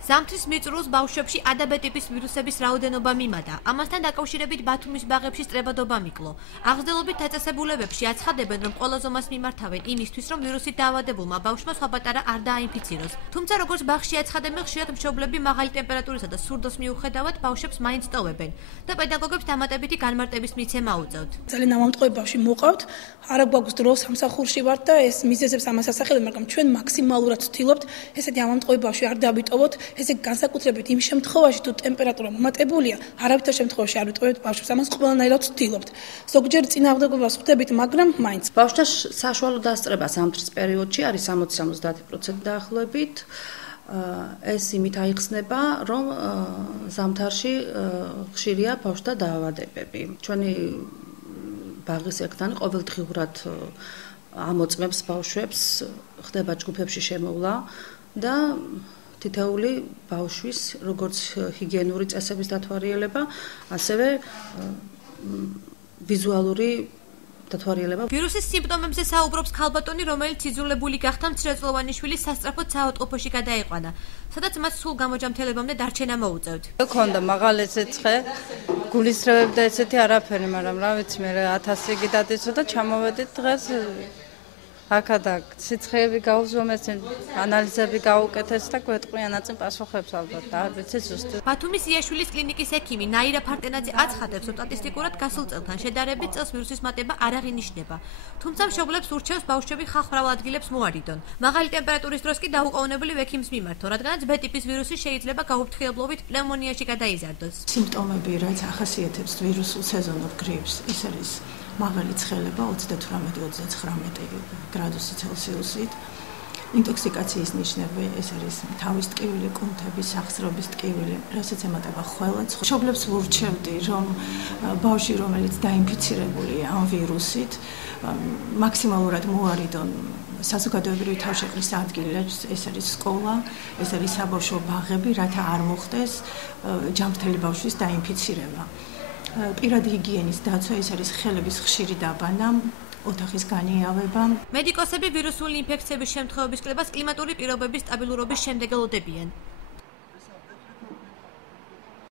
ზამთრის მიწურულს ბავშვებში ADB ტიპის ვირუსების რაოდენობა მიმატა. ამასთან დაკავშირებით ბათუმის ბაღებში სტრებადობა მიკლო. აღზრდელობით დაწესებულებებში აცხადებენ, რომ ყველა ზომას მიმართავენ იმისთვის, რომ ვირუსით დაავადებულმა ბავშვმა სხვა პატარა არ დააინფიციროს. თუმცა, როგორც ბაღში აცხადებენ, ხშირად მშობლები მაღალი ტემპერატურისა და სურდოს მიუხედავად ბავშვებს მაინც ტოვებენ და პედაგოგებს დამატებითი განმარტების მიცემა უწევთ. ძალიან ამამტყუე ბავშვი მოყავთ, არა გვაქვს დრო სამსახურში ვართ და ეს მიზეზებს ამას ასახელებთ, მაგრამ ჩვენ მაქსიმალურად ვცდილობთ ესეთი ამამტყუე ბავშვი არ დავიტოვოთ. ესე განსაკუთრებით იმ შემთხვევაში თუ ტემპერატურა მომატებულია, არავითარ შემთხვევაში არ ვიტოვებთ ბავშვს, ამას ყველანაირად ვცდილობთ. ზოგჯერ წინააღმდეგობას ხვდებით, მაგრამ მაინც ბავშვთა საშუალო დასწრება ზამთრის პერიოდში არის 60-70% დაახლოებით. ეს იმით აიხსნება, რომ ზამთარში ხშირია ბავშვთა დაავადებები. ჩვენი ბაღის ექთანი ყოველდღიურად ამოწმებს ბავშვებს, ხდება ჯგუფებში შემოვლა და თითეული ბავშვის როგორც ჰიგიენური წესების დათვალიერება, ასევე ვიზუალური დათვალიერება. ვირუსის სიმპტომებზე საუბრობს ქალბატონი, რომელიც იძულებული გახდა მცირეწლოვანი შვილის სასწრაფოდ საავადმყოფოში გადაეყვანა, სადაც მას სულ გამოჯამთელებამდე დარჩენა მოუწევთ. მქონდა მაღალი სიცხე, გულისრევები და ესეთი არაფერი, მაგრამ რა ვიცი, მე 1000 იგი დადისო და ჩამოვედით დღეს აქ-აქ სიცხეები გაუზომეს, ანალიზები გაუკეთეს და გვეტყვიან ნაწილ პასუხებს ალბათ. არ ვიცი ზუსტად. ბათუმის იაშვილის კლინიკის ექიმი ნაირა ფარტენაძე აცხადებს, რომ სტატისტიკურად გასულ წელთან შედარებით წელს ვირუსის მატება არ აღინიშნება. თუმცა მშობლებს ურჩევს ბავშვები ხალხმრავალ ადგილებს მოარიდონ. მაღალი ტემპერატურის დროს კი დაუყოვნებლივ ექიმს მიმართონ, რადგანაც B ტიპის ვირუსი შეიძლება გაუფრთხილებლობით პნევმონიაში გადაიზარდოს. სიმპტომები, რაც ახასიათებს ვირუსულ სეზონურ გრიპს, ის არის მაღალი ცხელება 38-39 გრადუსი ცელსიუსით. ინტოქსიკაციის ნიშნები ეს არის თავის ტკივილი, კუნთების, სახსრობის ტკივილი, რასაც ემატება ყველაც. მშობლებს ვურჩევდი, რომ ბავშვი, რომელიც დაინფიცირებულია ამ ვირუსით, მაქსიმალურად მოარიდონ საზოგადოებრივი თავშეყრის ადგილებს, ეს არის სკოლა, ეს არის საბავშვო ბაღები, რათა არ მოხდეს ჯანმრთელი ბავშვის დაინფიცირება. პირადი ჰიგიენის დაცვა, ეს არის ხელების ხშირი დაბანა, ოთახის განიავება. მედიკოსები ვირუსული ინფექციების შემთხვევების კლებას კლიმატური პირობების სტაბილურობის შემდეგ ელოდებიან.